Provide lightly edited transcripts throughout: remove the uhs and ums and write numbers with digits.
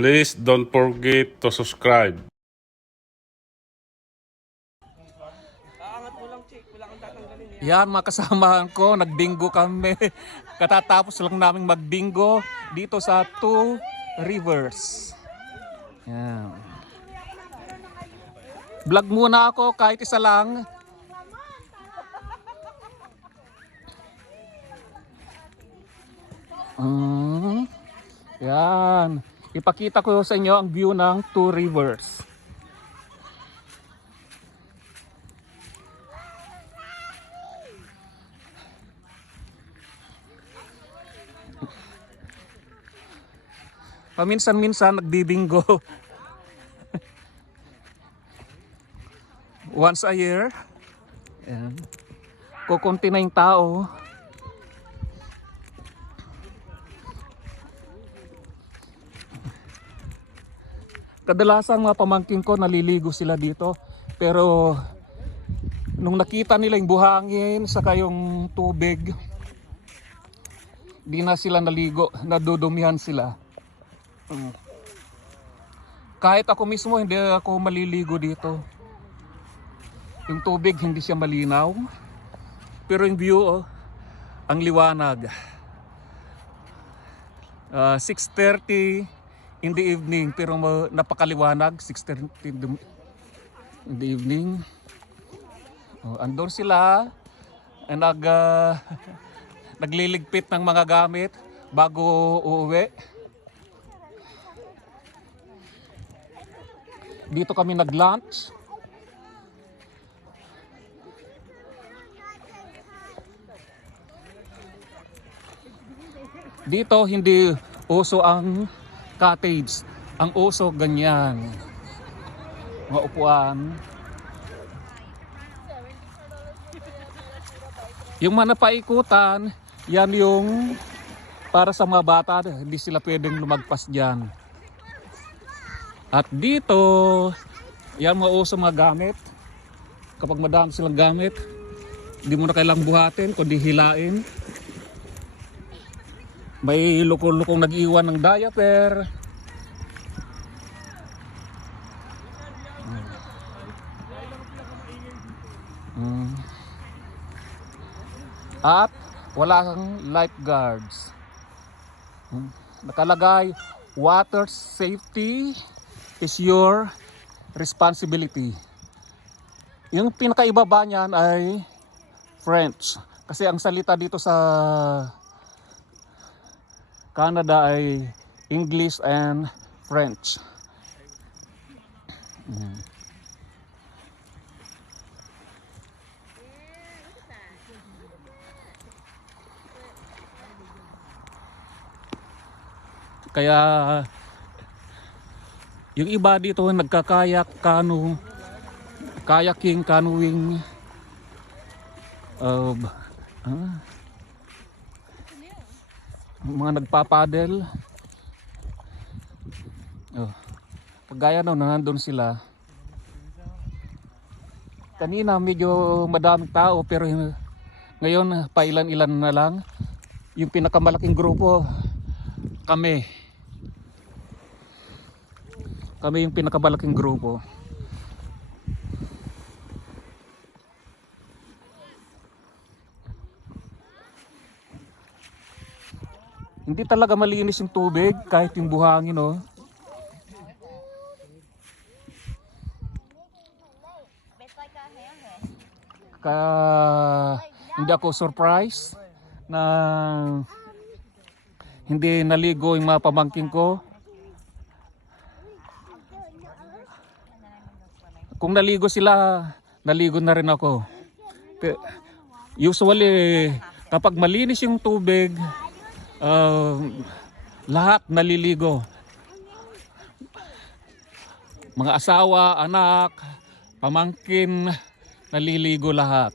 Please don't forget to subscribe. Yan mga kasamahan ko, nagbingo kami. Katatapos lang namin magbingo dito sa Two Rivers. Yan. Vlog muna ako kahit isa lang. Yan. Ipakita ko sa inyo ang view ng Two Rivers. Paminsan-minsan nagbibingo. Once a year. Ayan. Kukunti na yung tao. Kadalasan mga pamangkin ko naliligo sila dito. Pero nung nakita nila yung buhangin saka yung tubig, di na sila naligo, nadudumihan sila. Kahit ako mismo hindi ako maliligo dito. Yung tubig hindi siya malinaw. Pero yung view ang liwanag. 6:30 in the evening pero napakaliwanag. 6:30 in the evening. Andun sila nagliligpit ng mga gamit bago uuwi. Dito kami nag-lunch. Dito hindi uso ang cottage. Ang uso ganyan. Mga upuan. Yung mga napaikutan, yan yung para sa mga bata. Hindi sila pwedeng lumagpas dyan. At dito, yan mga uso mga gamit. Kapag madami silang gamit, hindi mo na kailangang buhatin, kundi hilain. May lukong-lukong nag-iwan ng diaper. At wala kang lifeguards. Nakalagay, water safety is your responsibility. Yung pinakaibaba niyan ay French. Kasi ang salita dito sa Canada ay English and French. Kaya yung iba dito nagkakayak, kayaking, canoeing, mga nagpapadel. Pagaya nandun sila. Kanina medyo madaming tao pero ngayon pailan-ilan na lang. Yung pinakamalaking grupo kami yung pinakamalaking grupo. Hindi talaga malinis yung tubig kahit yung buhangin hindi ako surprise na hindi naligo yung mga pamangkin ko. Kung naligo sila, naligo na rin ako. Usually, kapag malinis yung tubig, lahat naliligo. Mga asawa, anak, pamangkin, naliligo lahat.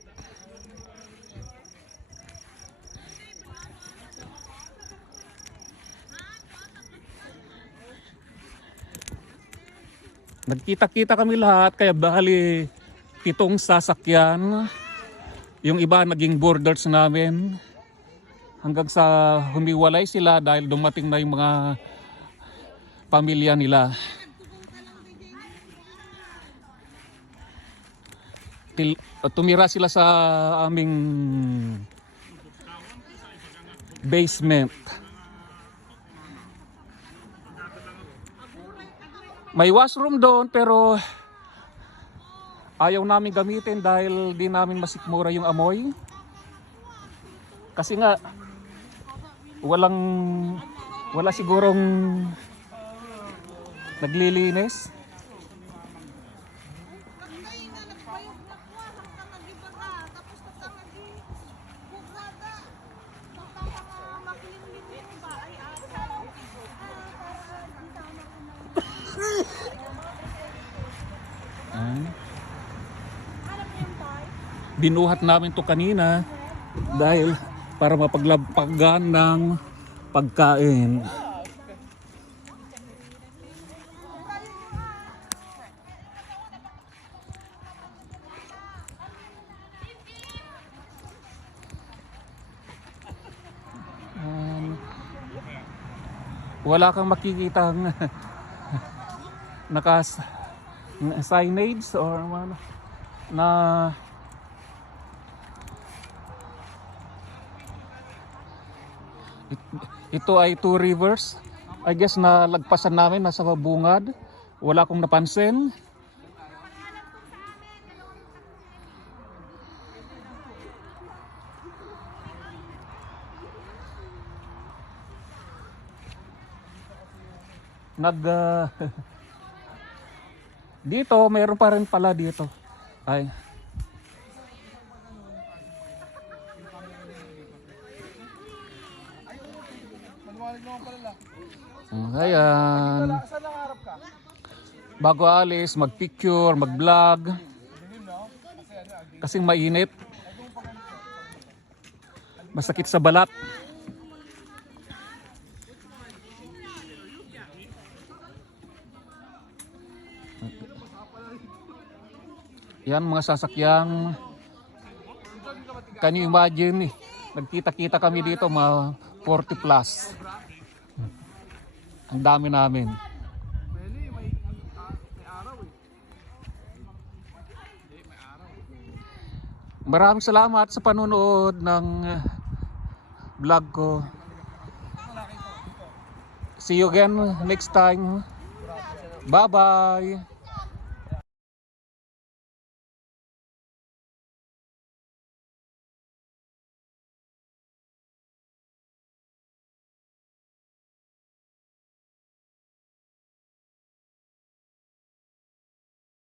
Nagkita-kita kami lahat, kaya bali 7 sasakyan. Yung iba naging boarders namin. Hanggang sa humiwalay sila dahil dumating na yung mga pamilya nila. Tumira sila sa aming basement. May washroom doon pero ayaw namin gamitin dahil di namin masikmura yung amoy. Kasi nga wala sigurong naglilinis. Binuhat namin to kanina dahil para mapaglagpagan ng pagkain. Wala kang makikitang signage or ano na ito ay Two Rivers. I guess na lagpasan namin nasa bungad. Wala akong napansin. Dito mayroon pa rin pala dito. Ay. Ayan. Bago alis, mag-picture, mag-vlog. Kasing mainit. Masakit sa balat. Yan mga sasakyang. Can you imagine? Nagkita-kita kami dito mga 40 plus. Ang dami namin. Maraming salamat sa panonood ng vlog ko. See you again next time. Bye-bye.